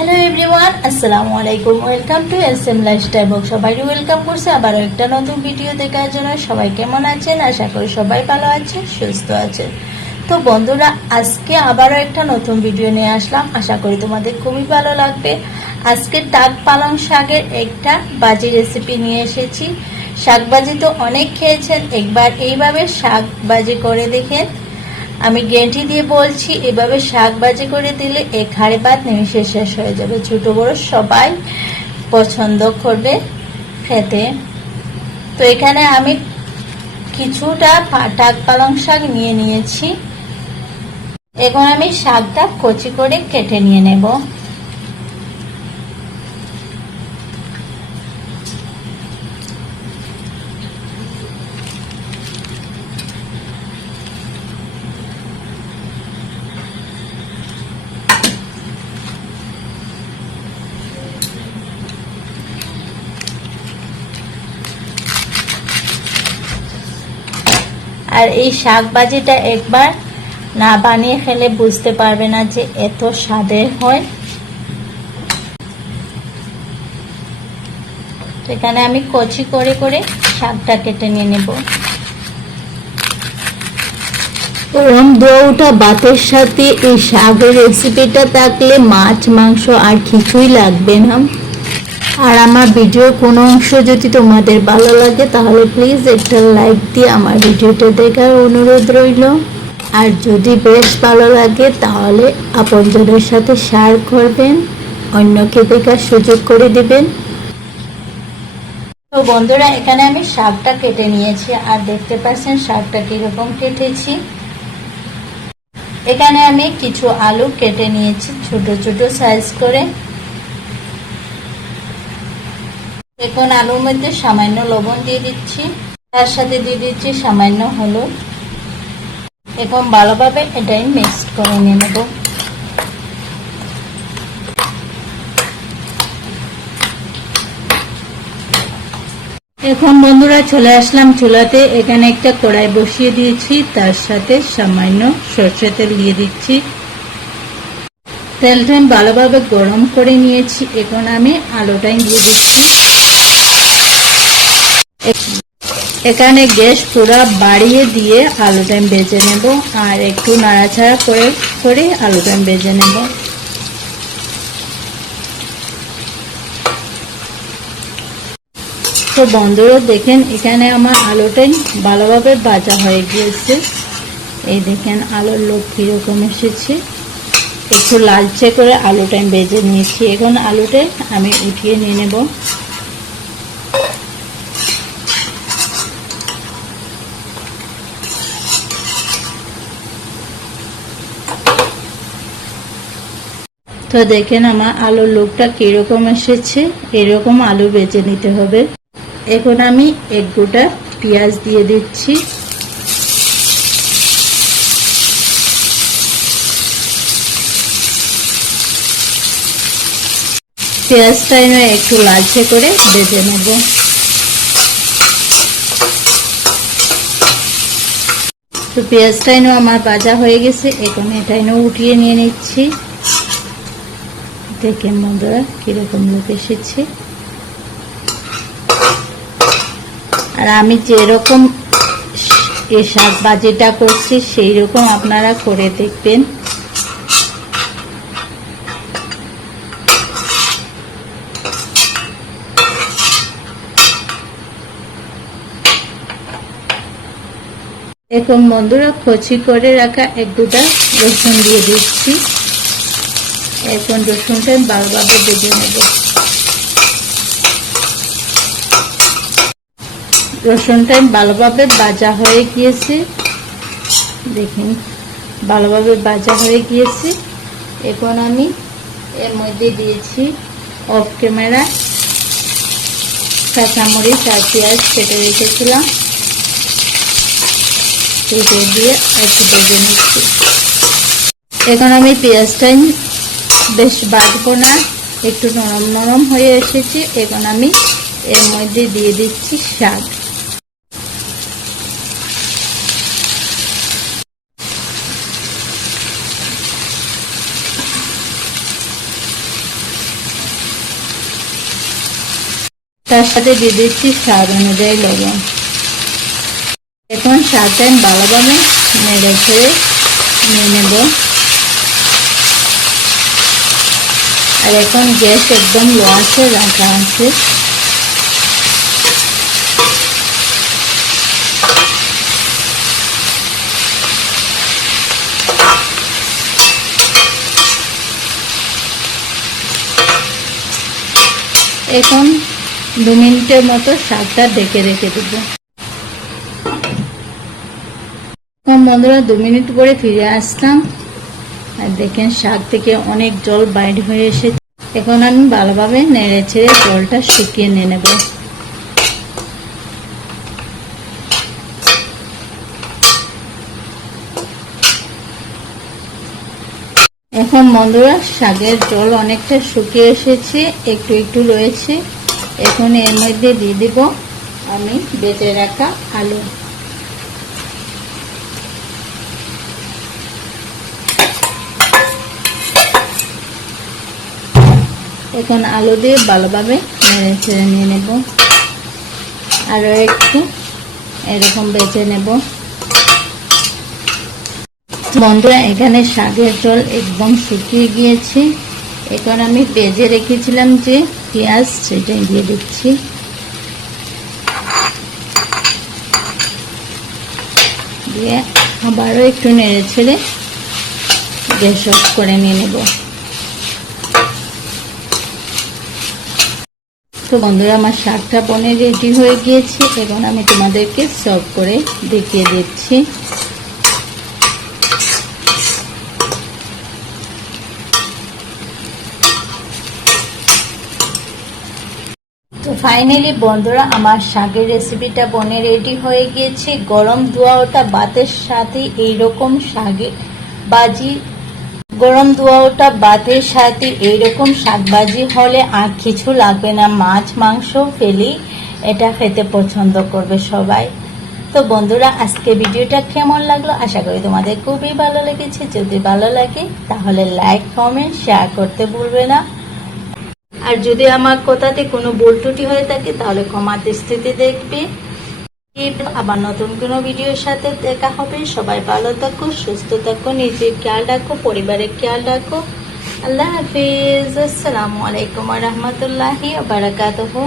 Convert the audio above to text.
Hello everyone, আসসালামু আলাইকুম। Welcome to SM lifestyle blog. সবাইকে ওয়েলকাম করছি আবারও একটা নতুন ভিডিও দেখার জন্য। সবাই কেমন আছেন? আশা করি সবাই ভালো আছেন, সুস্থ আছেন। তো বন্ধুরা, আজকে আবারও একটা নতুন ভিডিও নিয়ে আসলাম। আশা করি তোমাদের খুবই ভালো লাগবে। আজকে ডাক পালং শাকের একটা ভাজি রেসিপি নিয়ে এসেছি। শাক ভাজি তো অনেক খেয়েছেন, একবার এইভাবে শাক ভাজি করে দেখেন। আমি গ্যারান্টি দিয়ে বলছি, এভাবে শাক ভাজি করে দিলে এক হাঁড়ি ভাত নিমিশে শেষ হয়ে যাবে। ছোট বড় সবাই পছন্দ করবে খেতে। তো এখানে আমি কিছুটা ডাক পালং শাক নিয়ে নিয়েছি। এখন আমি শাকটা কচি করে কেটে নিয়ে নেব। আর এই শাক ভাজিটা একবার না বানিয়ে খেলে বুঝতে পারবে না যে এত স্বাদের হয়। এখানে আমি কচি করে করে শাকটা কেটে নিয়ে নেব। গরম দোটা ভাতের সাথে এই শাকের রেসিপিটা থাকলে মাছ মাংস আর কিছুই লাগবে না। আর আমার ভিডিওর কোনো অংশ যদি তোমাদের ভালো লাগে তাহলে প্লিজ একটা লাইক দিয়ে আমার ভিডিওটা দেখার অনুরোধ রইল। আর যদি বেশ ভালো লাগে তাহলে আপনজনের সাথে শেয়ার করবেন, অন্যকে দেখার সুযোগ করে দেবেন। তো বন্ধুরা, এখানে আমি শাকটা কেটে নিয়েছি আর দেখতে পাচ্ছেন শাকটা কিরকম কেটেছি। এখানে আমি কিছু আলু কেটে নিয়েছি ছোট ছোট সাইজ করে। এখন আলুর মধ্যে সামান্য লবণ দিয়ে দিচ্ছি, তার সাথে দিয়ে দিচ্ছি সামান্য হলুদ। এখন ভালোভাবে এটাই মিক্স করে নিয়ে নেব। এখন বন্ধুরা চলে আসলাম চুলাতে। এখানে একটা কড়াই বসিয়ে দিয়েছি, তার সাথে সামান্য সরষের তেল দিয়ে দিচ্ছি। তেলটা আমি ভালোভাবে গরম করে নিয়েছি। এখন আমি আলুটাই দিয়ে দিচ্ছি। এখানে গ্যাস পুরো বাড়িয়ে দিয়ে আলুটা ভেজে নেব আর একটু নাড়াচাড়া করে করে আলুটা ভেজে নেব। তো বন্ধুরা দেখেন, এখানে আমার আলুটাই ভালোভাবে ভাজা হয়ে গিয়েছে। এই দেখেন আলুর লোক কিরকম এসেছে। একটু লালচে করে আলুটা ভেজে নিয়েছি। এখন আলুটা আমি উঠিয়ে নিয়ে নেব। তো দেখেন আমার আলুর লোকটা কিরকম এসেছে। এরকম আলু বেজে নিতে হবে। এখন আমি এক গোটা পেঁয়াজ দিয়ে দিচ্ছি। পেঁয়াজটা একটু লালচে করে ভেজে নেব। তো পেঁয়াজটা আমার ভাজা হয়ে গেছে। এখন এটা উঠিয়ে নিয়ে নিচ্ছি। দেখেন বন্ধুরা কিরকম লোক এসেছে। আর আমি যেরকম এই শাক ভাজিটা করছি সেই রকম আপনারা করে দেখবেন। এখন বন্ধুরা কচি করে রাখা এক দুটা রসুন দিয়ে দিচ্ছি। এখন রসুনটা ভালোভাবে ভেজে নেব। রসুনটা ভালোভাবে ভাজা হয়ে গিয়েছে। দেখুন ভালোভাবে ভাজা হয়ে গিয়েছে। এখন আমি এর মধ্যে দিয়েছি অফ ক্যামেরা কাঁচামরিচ আর পেঁয়াজ কেটে রেখেছিলাম। এটা দিয়ে একটু ভেজে নিচ্ছি। এখন আমি পেঁয়াজটা বেশ বাটবো না, একটু নরম নরম হয়ে এসেছে। এখন আমি এর মধ্যে দিয়ে দিচ্ছি শাক। তার সাথে দিয়ে দিচ্ছি স্বাদ অনুযায়ী লবণ। এখন স্বাদটা ভালোভাবে নেড়ে ছেড়ে নিয়ে নেব। আর এখন গ্যাস একদম লো আছে রাখা আছে। এখন 2 মিনিটের মতো শাকটা ঢেকে রেখে দেব। বন্ধুরা 2 মিনিট পরে ফিরে আসলাম, আর দেখেন শাক থেকে অনেক জল বাইর হয়ে এসেছে। এখন আমি ভালোভাবে নেড়ে ছেড়ে জলটা শুকিয়ে নিয়ে নেব। এখন বন্ধুরা শাকের জল অনেকটা শুকিয়ে এসেছে, একটু একটু রয়েছে। এখন এর মধ্যে দিয়ে দেব আমি বেটে রাখা আলু। এখন আলু দিয়ে ভালোভাবে নেড়ে ছেড়ে নিয়ে নেব। আরও একটু এরকম বেছে নেব। বন্ধুরা এখানে শাকের জল একদম শুকিয়ে গিয়েছে। এখন আমি ভেজে রেখেছিলাম যে পেঁয়াজ, সেটা দিয়ে দিচ্ছি। দিয়ে আবারও একটু নেড়ে ছেড়ে গ্যাস অফ করে নিয়ে নেব। তো বন্ধুরা আমার শাকটা বনে রেডি হয়ে গিয়েছে। এখন আমি তোমাদেরকে সার্ভ করে দেখিয়ে দিচ্ছি। তো ফাইনালি বন্ধুরা আমার শাকের রেসিপিটা বনে রেডি হয়ে গিয়েছে। গরম ধোয়া ওটা ভাতের সাথে এইরকম শাকের বাজি, গরম ধোয়া ওটা ভাতের সাথে এইরকম শাকবাজি হলে আর কিছু লাগবে না। মাছ মাংস ফেলি এটা খেতে পছন্দ করবে সবাই। তো বন্ধুরা আজকে ভিডিওটা কেমন লাগলো, আশা করি তোমাদের খুবই ভালো লেগেছে। যদি ভালো লাগে তাহলে লাইক, কমেন্ট, শেয়ার করতে ভুলবে না। আর যদি আমার কথাতে কোনো ভুল ত্রুটি হয়ে থাকে তাহলে ক্ষমা দৃষ্টিতে দেখবে। আবার নতুন কোনো ভিডিওর সাথে দেখা হবে। সবাই ভালো থাকো, সুস্থ থাকো, নিজের খেয়াল রাখো, পরিবারের খেয়াল রাখো। আল্লাহ হাফিজ। আসসালামু আলাইকুম ওয়া রাহমাতুল্লাহি ওয়া বারাকাতুহু।